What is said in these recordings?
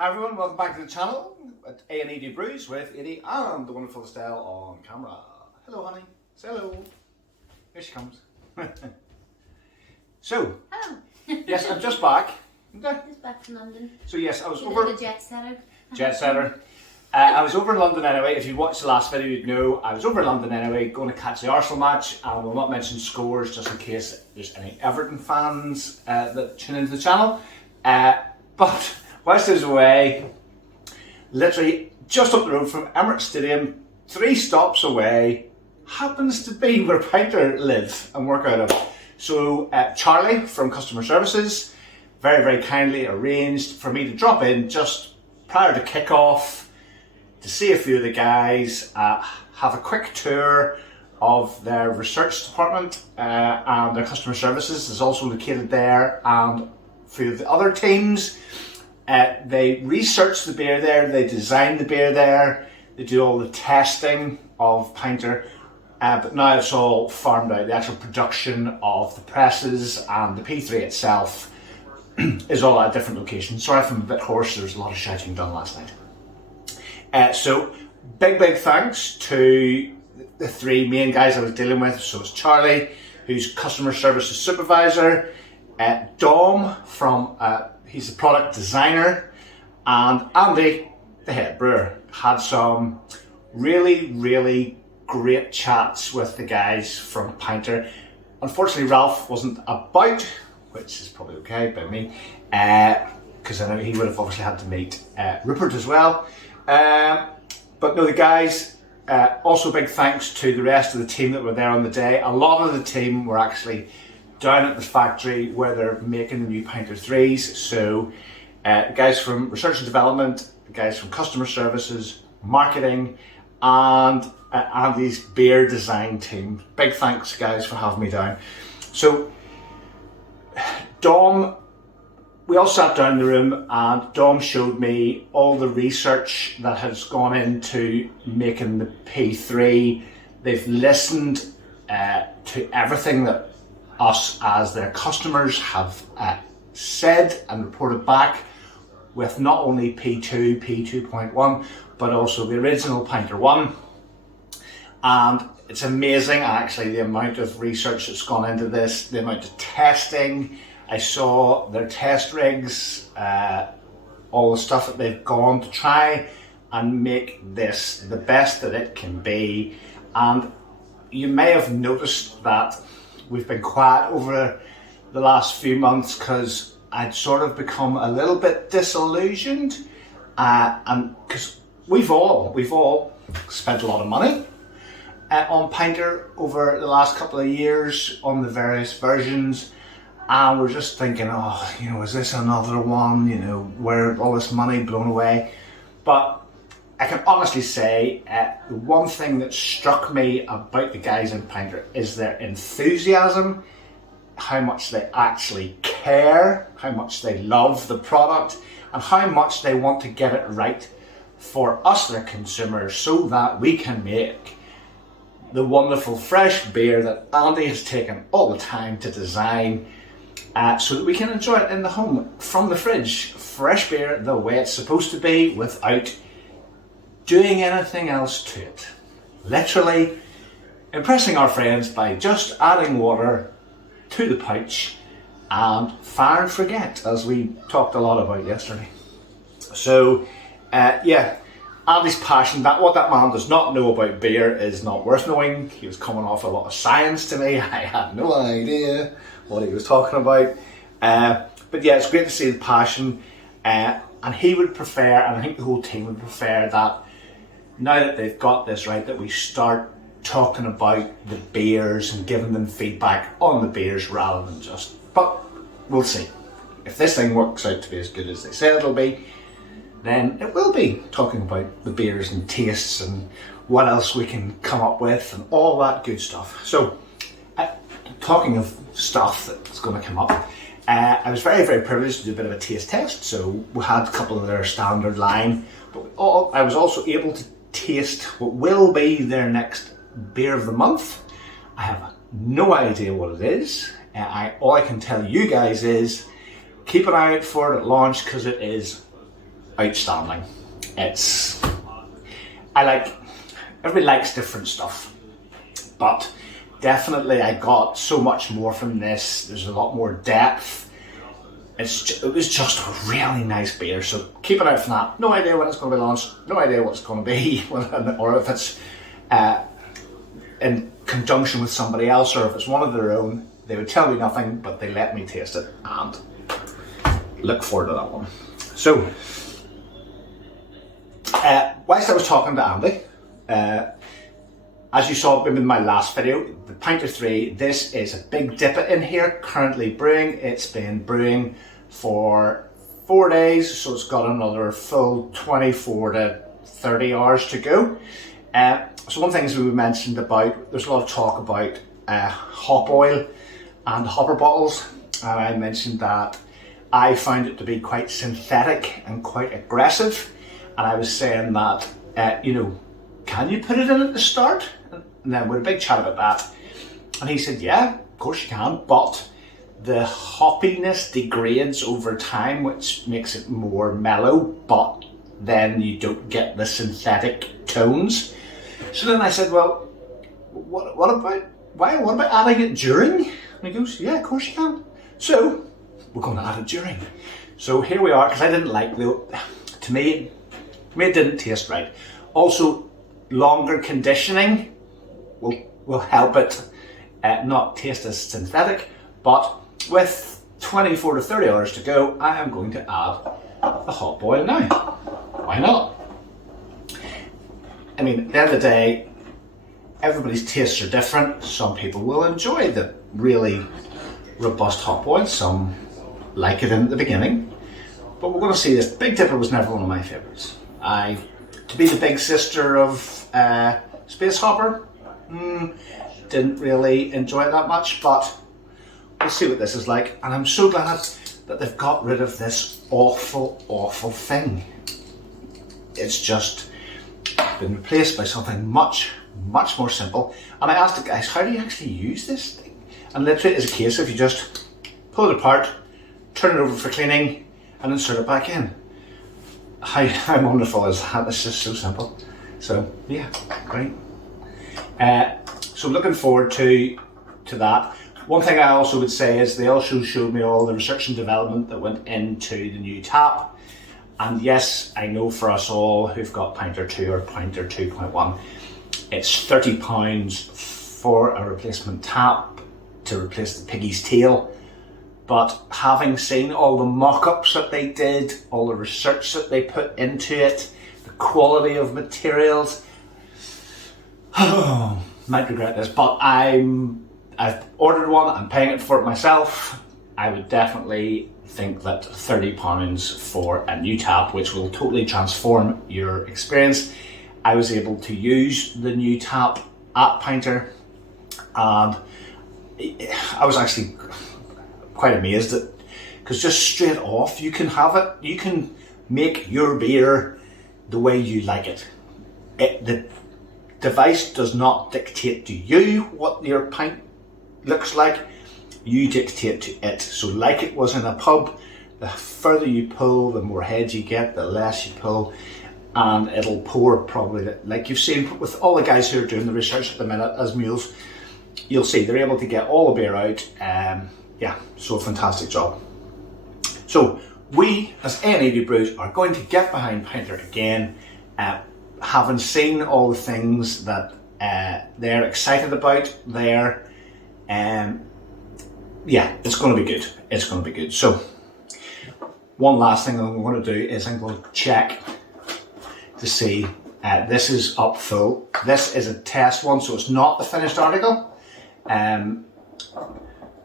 Hi everyone, welcome back to the channel at A&ED Brews with Edie and the wonderful Estelle on camera. Hello honey, say hello. Here she comes. So, hello. Yes, I'm just back. Just back from London. So yes, I was You're over... the jet setter. Jet setter. I was over in London anyway. If you watched the last video you'd know I was over in London anyway, going to catch the Arsenal match, and I will not mention scores just in case there's any Everton fans that tune into the channel. But whilst I was away, literally just up the road from Emirates Stadium, 3 stops away, happens to be where Pinter live and work out of. So Charlie from Customer Services very, very kindly arranged for me to drop in just prior to kick-off to see a few of the guys, have a quick tour of their research department, and their customer services is also located there, and a few of the other teams. They research the beer there, they design the beer there, they do all the testing of Pinter, but now it's all farmed out. The actual production of the presses and the P3 itself is all at a different location. Sorry if I'm a bit hoarse, there was a lot of shouting done last night. So big thanks to the 3 main guys I was dealing with. So it's Charlie, who's customer services supervisor, Dom from he's the product designer, and Andy, the head brewer. Had some really great chats with the guys from Pinter. Unfortunately Ralph wasn't about, which is probably okay by me, because I know he would have obviously had to meet Rupert as well. But no, the guys, also big thanks to the rest of the team that were there on the day. A lot of the team were actually down at the factory where they're making the new Pinter 3s. So the guys from research and development, the guys from customer services, marketing, and Andy's beer design team. Big thanks guys for having me down. So Dom, we all sat down in the room and Dom showed me all the research that has gone into making the P3. They've listened to everything that us as their customers have said and reported back, with not only P2, P2.1, but also the original Pinter 1. And it's amazing actually the amount of research that's gone into this, the amount of testing. I saw their test rigs, all the stuff that they've gone to try and make this the best that it can be. And you may have noticed that we've been quiet over the last few months because I'd sort of become a little bit disillusioned, and because we've all spent a lot of money on Pinter over the last couple of years on the various versions. And we're just thinking, oh, you know, is this another one, you know, where all this money blown away? But I can honestly say the one thing that struck me about the guys in Pinter is their enthusiasm, how much they actually care, how much they love the product, and how much they want to get it right for us, their consumers, so that we can make the wonderful fresh beer that Andy has taken all the time to design, so that we can enjoy it in the home from the fridge. Fresh beer the way it's supposed to be, without doing anything else to it. Literally impressing our friends by just adding water to the pouch and fire and forget, as we talked a lot about yesterday. So yeah, Andy's passion, that what that man does not know about beer is not worth knowing. He was coming off a lot of science to me. I had no idea what he was talking about. But yeah, it's great to see the passion. And he would prefer, and I think the whole team would prefer, that now that they've got this right, that we start talking about the beers and giving them feedback on the beers rather than just, but we'll see. If this thing works out to be as good as they say it'll be, then it will be talking about the beers and tastes and what else we can come up with and all that good stuff. So, talking of stuff that's going to come up, I was very privileged to do a bit of a taste test. So we had a couple of their standard line, but I was also able to taste what will be their next beer of the month. I have no idea what it is. All I can tell you guys is keep an eye out for it at launch, because it is outstanding. Everybody likes different stuff, but definitely I got so much more from this. There's a lot more depth. It was just a really nice beer, so keep an eye for that. No idea when it's going to be launched, no idea what it's going to be, or if it's in conjunction with somebody else, or if it's one of their own. They would tell me nothing, but they let me taste it, and look forward to that one. So, whilst I was talking to Andy, as you saw in my last video, the Pinter 3, this is a big dipper in here, currently brewing. It's been brewing for 4 days, so it's got another full 24 to 30 hours to go. So one thing is we mentioned about, there's a lot of talk about hop oil and hopper bottles, and I mentioned that I found it to be quite synthetic and quite aggressive, and I was saying that, can you put it in at the start? And then we had a big chat about that, and he said, yeah, of course you can, but the hoppiness degrades over time, which makes it more mellow, but then you don't get the synthetic tones. So then I said, well, what about adding it during? And he goes, yeah, of course you can. So we're going to add it during. So here we are, because I didn't like to me it didn't taste right. Also, longer conditioning will help it not taste as synthetic, but with 24 to 30 hours to go, I am going to add the hop oil now. Why not? I mean, at the end of the day, everybody's tastes are different. Some people will enjoy the really robust hop oil, some like it in the beginning, but we're going to see this. Big Dipper was never one of my favourites. To be the big sister of Space Hopper, didn't really enjoy it that much, but we'll see what this is like, and I'm so glad that they've got rid of this awful thing. It's just been replaced by something much more simple. And I asked the guys, how do you actually use this thing? And literally it's a case of you just pull it apart, turn it over for cleaning, and insert it back in. How wonderful is that? It's just so simple. So yeah, great. So looking forward to that. One thing I also would say is they also showed me all the research and development that went into the new tap. And yes, I know for us all who've got Pinter 2 or Pinter 2.1, it's £30 for a replacement tap to replace the piggy's tail. But having seen all the mock-ups that they did, all the research that they put into it, the quality of materials, might regret this, but I've ordered one, I'm paying it for it myself. I would definitely think that £30 for a new tap, which will totally transform your experience. I was able to use the new tap at Pinter, and I was actually quite amazed at, because just straight off you can have it, you can make your beer the way you like it. The device does not dictate to you what your pint looks like, you dictate to it. So like it was in a pub, the further you pull, the more heads you get, the less you pull, and it'll pour probably, like you've seen with all the guys who are doing the research at the minute as mules, you'll see they're able to get all the beer out. Yeah, so a fantastic job. So we as NAD Brews are going to get behind Pinter again, having seen all the things that they're excited about there. Yeah, it's going to be good. It's going to be good. So one last thing I'm going to do is I'm going to check to see, this is up full. This is a test one, so it's not the finished article.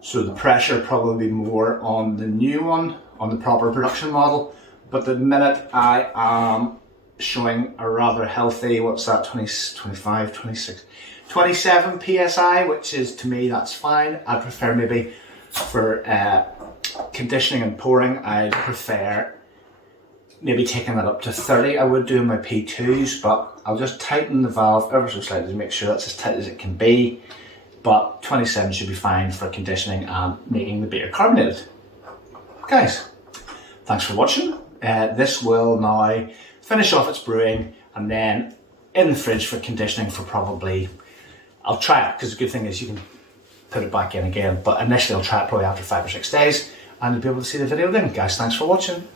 So the pressure probably more on the new one, on the proper production model. But the minute I am showing a rather healthy, what's that, 20, 25, 26, 27 PSI, which is, to me, that's fine. I prefer maybe for conditioning and pouring, I prefer maybe taking that up to 30. I would do in my P2s, but I'll just tighten the valve ever so slightly to make sure that's as tight as it can be. But 27 should be fine for conditioning and making the beer carbonated. Guys, thanks for watching. This will now finish off its brewing and then in the fridge for conditioning for probably, I'll try it because the good thing is you can put it back in again, but initially I'll try it probably after 5 or 6 days and you'll be able to see the video then. Guys, thanks for watching.